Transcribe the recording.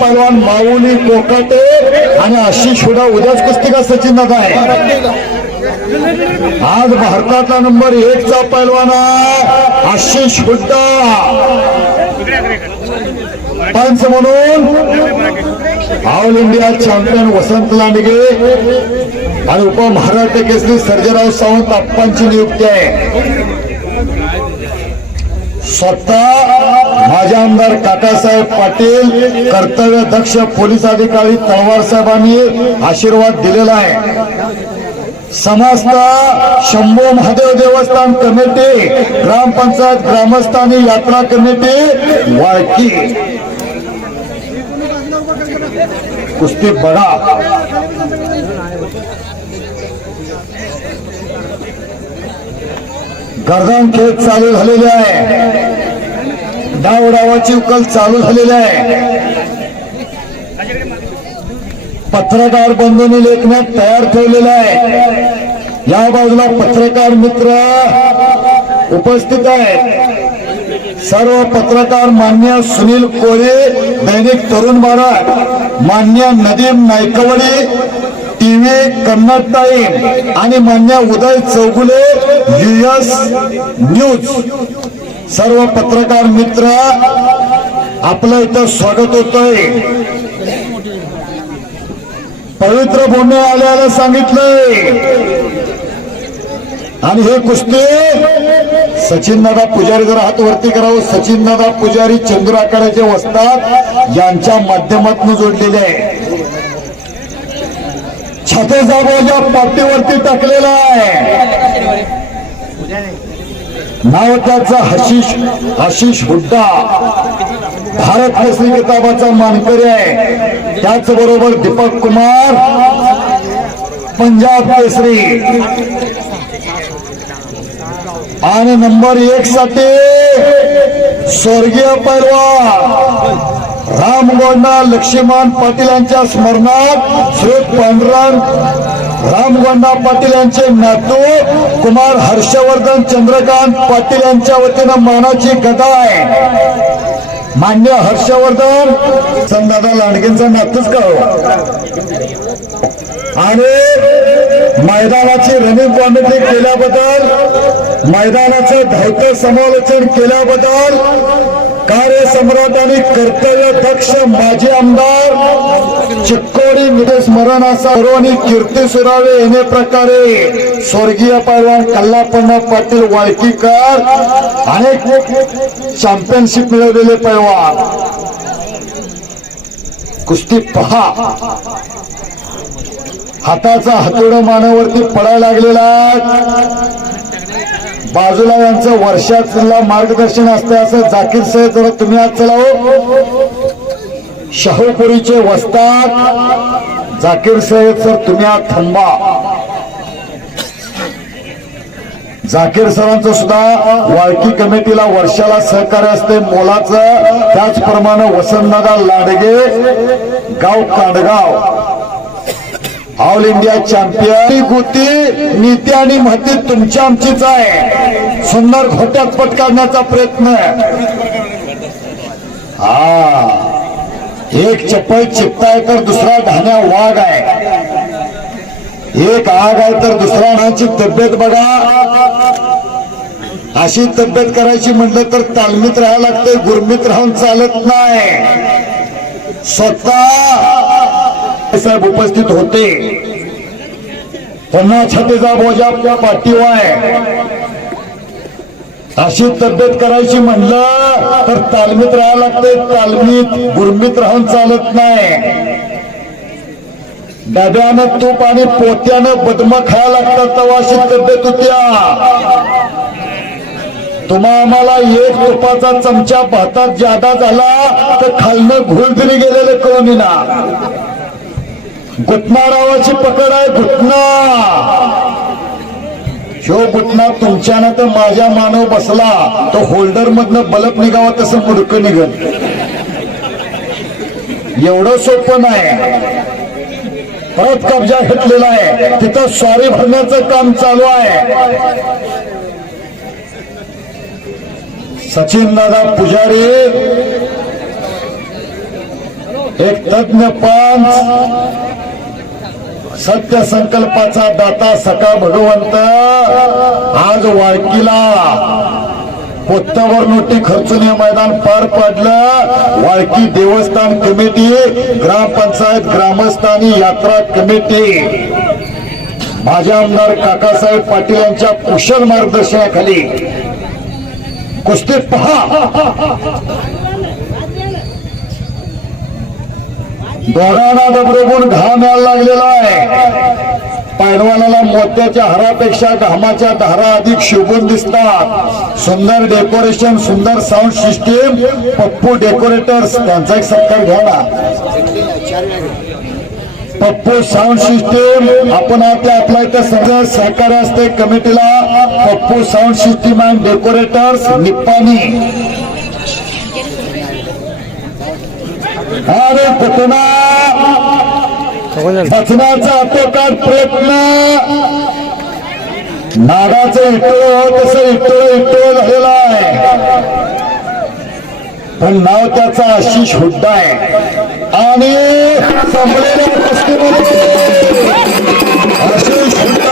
पहलवान माऊली कोकाटे आणि आशिष हुडा उद्याच कुस्तीका सचिन दादा आहे. आज भारतातला नंबर 1 चा पहलवान आशिष हुड्डा पंच म्हणून ऑल इंडिया चॅम्पियन वसंत लांडगे आणि उपमहाराष्ट्र केसरी सर्जेराव सावंत आप्पांची नियुक्ती आहे. स्वतः माझे आमदार काकासाहेब पाटील कर्तव्य दक्ष पोलीस अधिकारी तळवार साहेबांनी आशीर्वाद दिलेला आहे. समस्त शंभू महादेव देवस्थान कमिटी, ग्रामपंचायत ग्रामस्थ आणि यात्रा कमिटी वाळकी कुस्ती बघा. गर्दन खेळ चालू झालेले आहे. डावडावाची उकल चालू झालेली आहे. पत्रकार बंधूंनी लेखनात तयार ठेवलेला आहे. या बाजूला पत्रकार मित्र उपस्थित आहेत. सर्व पत्रकार मान्य सुनील कोळे, दैनिक तरुण भारत, मान्य नदीम नायकवडी, टीव्ही कन्नड टाइम आणि मान्य उदय चौगुले, US न्यूज, सर्व पत्रकार मित्र आपलं इथं स्वागत होतंय. पवित्र भूमी आल्याला सांगितलंय आणि हे कुस्ती सचिन दादा पुजारी जरा हात वरती करावं. सचिन दादा पुजारी चंद्र आखाड्याचे वस्ताद यांच्या माध्यमातून जोडलेले आहे. छातीचा बोजा पाठीवरती टाकलेला आहे. नाव त्याचं आशिष हुड्डा भारत केसरी किताबाचा मानकरी आहे. त्याचबरोबर दीपक कुमार पंजाब केसरी आणि नंबर 1 साठी स्वर्गीय पैलवान रामगोंडा लक्ष्मण पाटील यांच्या स्मरणात श्री पांडुरंग रामगोंडा पाटील यांचे नातू कुमार हर्षवर्धन चंद्रकांत पाटील यांच्या वतीनं मानाची गदा आहे. मान्य हर्षवर्धन संदादा लांडगेंचा नातूच का आणि मैदानाची रनिंग कॉमेंट्री केल्याबद्दल, मैदानाचं धावतं समालोचन केल्याबद्दल कार्यसम्राट आणि कर्तव्य दक्ष माजी आमदार चिक्कोडी निधे स्मरण असा सर्वांनी कीर्ती सुरावे येणे प्रकारे स्वर्गीय पैलवान कल्लापण्णा पाटील वाळकीकर अनेक चॅम्पियनशिप मिळवलेले पैलवान. कुस्ती पहा. हाताचा हातोडा मानावरती पडायला लागलेला. बाजूला यांचं वर्षातला मार्गदर्शन असते असं जाकीर साहेब जरा तुम्ही आज चलाव. शाहूपुरीचे वस्ताद जाकीर साहेब सर तुम्ही आज थांबा. जाकीर सरांचं सुद्धा वाळकी कमिटीला वर्षाला सहकार्य असते मोलाचं. त्याचप्रमाणे वसंतदादा लांडगे गाव कांडगाव ऑल इंडिया चॅम्पियन. गोती नीती आणि महती तुमची आमचीच आहे. सुंदर घोट्यात पटकावण्याचा प्रयत्न. एक चप्पल चित्ता आहे तर दुसरा ढाण्या वाघ आहे. एक आग आहे तर दुसरा नाची तब्येत बघा. अशी तब्येत करायची म्हटलं तर तालमीत राहायला लागतंय, गुरमीत राहून चालत नाही. स्वतः साहेब उपस्थित होते. पुन्हा छातीचा बोजा पाठीवर आहे. अशी तब्येत करायची म्हणलं तर तालमीत राहायला लागतंय, तालमीत गुरमीत राहून चालत नाही. डब्यानं तूप आणि पोत्यानं बदम खायला लागतात तेव्हा अशी तब्येत होत्या. तुम्हा आम्हाला एक तुपाचा चमचा भातात ज्यादा झाला तर खालनं घुळ तरी गेलेलं कोणी ना. घुटना रावाची पकड आहे. घुटना ह्यो घुटना तुमच्यानं तर माझ्या मानव बसला तो होल्डर मधनं बल्ब निघावा तसं मुडकं निघत. एवढं सोपं नाही. परत कब्जा घेतलेला आहे. तिथं स्वारी भरण्याचं काम चालू आहे. सचिन दादा पुजारी एक तज्ञ पंच, सत्य संकल्पाचा दाता सखा भगवंत आज वाळकीला पोत्तावर नोटी खर्चून हे मैदान पार पाडलं. वाळकी देवस्थान कमिटी, ग्रामपंचायत, ग्रामस्थ आणि यात्रा कमिटी माझे आमदार काकासाहेब पाटील यांच्या कुशल मार्गदर्शनाखाली कुस्ती पहा. दोघांना दबरोबून घाम यायला लागलेला आहे. पैलवानाला मोत्याच्या हारापेक्षा घामाच्या धारा अधिक शोभून दिसतात. सुंदर डेकोरेशन, सुंदर साऊंड सिस्टीम, पप्पू डेकोरेटर्स त्यांचा एक सत्कार घ्या ना. पप्पू साऊंड सिस्टीम आपण आपल्या इथं सगळं सहकार्य असते कमिटीला. Pappu sound system and decorators Nippani. अरे घटना बचनाचा आटोकाट प्रयत्न. नागाचं इटोळ तसं इटोळ झालेला आहे. पण नाव त्याचा आशिष हुड्डा आहे. आणि संपलेल्या कुस्तीमध्ये आशिष हुड्डा